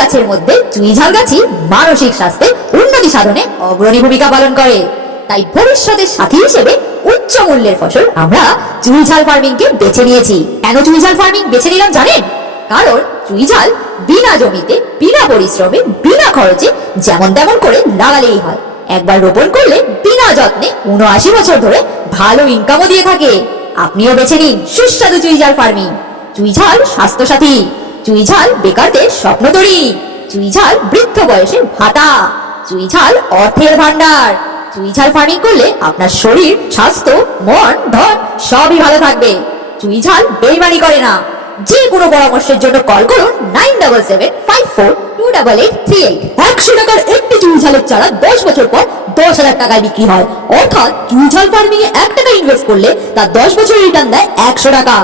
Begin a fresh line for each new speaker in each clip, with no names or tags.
গাছের মধ্যে চুই ঝাল গাছই মানসিক স্বাস্থ্যে উন্নতি সাধনে অগ্রণী ভূমিকা পালন করে। তাই ভবিষ্যতের সাথী হিসেবে উচ্চ মূল্যের ফসল আমরা চুই ঝাল ফার্মিং কে বেছে নিয়েছি। কেন চুই ঝাল ফার্মিং বেছে নিলাম জানেন? কারণ চুই ঝাল বিনা জমিতে, বিনা পরিশ্রমে, বিনা খরচে যেমন তেমন করে লাগালেই হয়। একবার রোপণ করলে বিনা যত্নে উনআশি বছর ধরে ভালো ইনকামও দিয়ে থাকে। আপনিও বেছে নিন সুস্বাদু চুই ঝাল ফার্মিং চুই ঝাল স্বাস্থ্যসাথী। চুই ঝাল বেকারদের স্বপ্ন তরি। চুই ঝাল বৃদ্ধ বয়সে ভাতা। চুই ঝাল অর্থের ভান্ডার চুই ঝাল ফার্মিং করলে আপনার শরীর, স্বাস্থ্য, মন, ধন সবই ভালো থাকবে। চুই ঝাল বেইমানি করে না। যে কোনো পরামর্শের জন্য কল করুন nine double seven five four two double eight three eight একশো টাকার একটি চুই ঝালের চারা দশ বছর পর দশ হাজার টাকায় বিক্রি হয়। অর্থাৎ চুই ঝাল ফার্মিং এ এক টাকা ইনভেস্ট করলে তার দশ বছরের রিটার্ন দেয় একশো টাকা।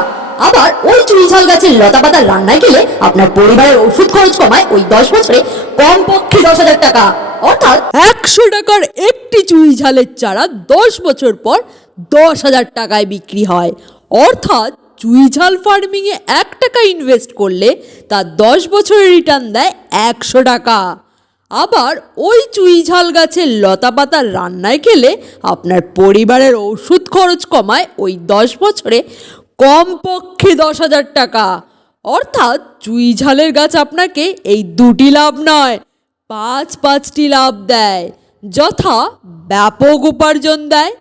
আবার ওই চুই ঝাল গাছের লতা পাতা রান্নায় গেলে আপনার পরিবারের ওষুধ খরচ কমায় ওই দশ বছরে কমপক্ষে দশ হাজার টাকা। অর্থাৎ
একশো টাকার একটি চুই ঝালের চারা দশ বছর পর দশ হাজার টাকায় বিক্রি হয়। অর্থাৎ চুই ঝাল ফার্মিংয়ে এক টাকা ইনভেস্ট করলে তার দশ বছরের রিটার্ন দেয় একশো টাকা। আবার ওই চুই ঝাল গাছের লতা পাতা রান্নায় খেলে আপনার পরিবারের ওষুধ খরচ কমায় ওই দশ বছরে কমপক্ষে দশ হাজার টাকা। অর্থাৎ চুই ঝালের গাছ আপনাকে এই দুটি লাভ নয়, পাঁচ পাঁচটি লাভ দেয়। যথা ব্যাপক উপার্জন দেয়,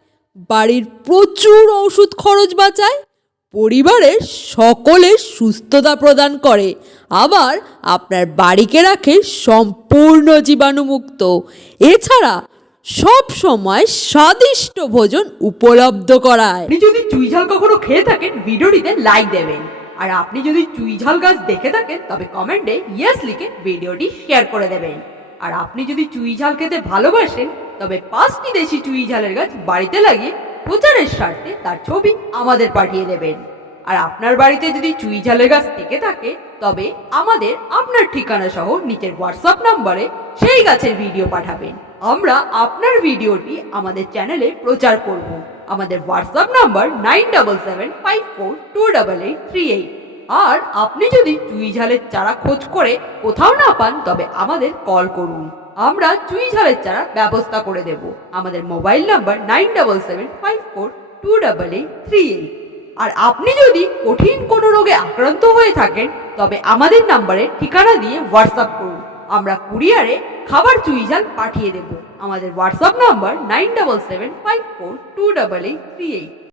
বাড়ির প্রচুর ওষুধ খরচ বাঁচায় পরিবারের সকলের সুস্থতা প্রদান করে। আবার আপনার বাড়িকে রাখে সম্পূর্ণ জীবাণুমুক্ত। এছাড়া সব সময় স্বাদিষ্ট ভোজন উপলব্ধ করায়।
আপনি যদি চুই ঝাল কখনো খেয়ে থাকেন, ভিডিওটিতে লাইক দেবেন। আর আপনি যদি চুই ঝাল গাছ দেখে থাকেন, তবে কমেন্টে ইয়েস লিখে ভিডিওটি শেয়ার করে দেবেন। আর আপনি যদি চুই ঝাল খেতে ভালোবাসেন, তবে পাঁচটি দেশি চুই ঝালের গাছ বাড়িতে লাগিয়ে প্রচারের স্বার্থে তার ছবি আমাদের পাঠিয়ে দেবেন। আর আপনার বাড়িতে যদি চুই ঝালের গাছ থেকে থাকে, তবে আমাদের আপনার ঠিকানা সহ নিচের হোয়াটসঅ্যাপ নম্বরে সেই গাছের ভিডিও পাঠাবেন। আমরা আপনার ভিডিওটি আমাদের চ্যানেলে প্রচার করব। আমাদের WhatsApp number nine double seven five four two double eight three eight আর আপনি যদি চুই ঝালের চারা খোঁজ করে কোথাও না পান, তবে আমাদের কল করুন। আমরা চুই ঝালের চারা ব্যবস্থা করে দেব। আমাদের mobile number nine double seven five four two double eight three eight আর আপনি যদি কঠিন কোনো রোগে আক্রান্ত হয়ে থাকেন, তবে আমাদের নাম্বারে ঠিকানা দিয়ে হোয়াটসঅ্যাপ করুন। আমরা কুরিয়ারে খাবার চুইঝাল পাঠিয়ে দেব। আমাদের WhatsApp number nine double seven five four two double eight three eight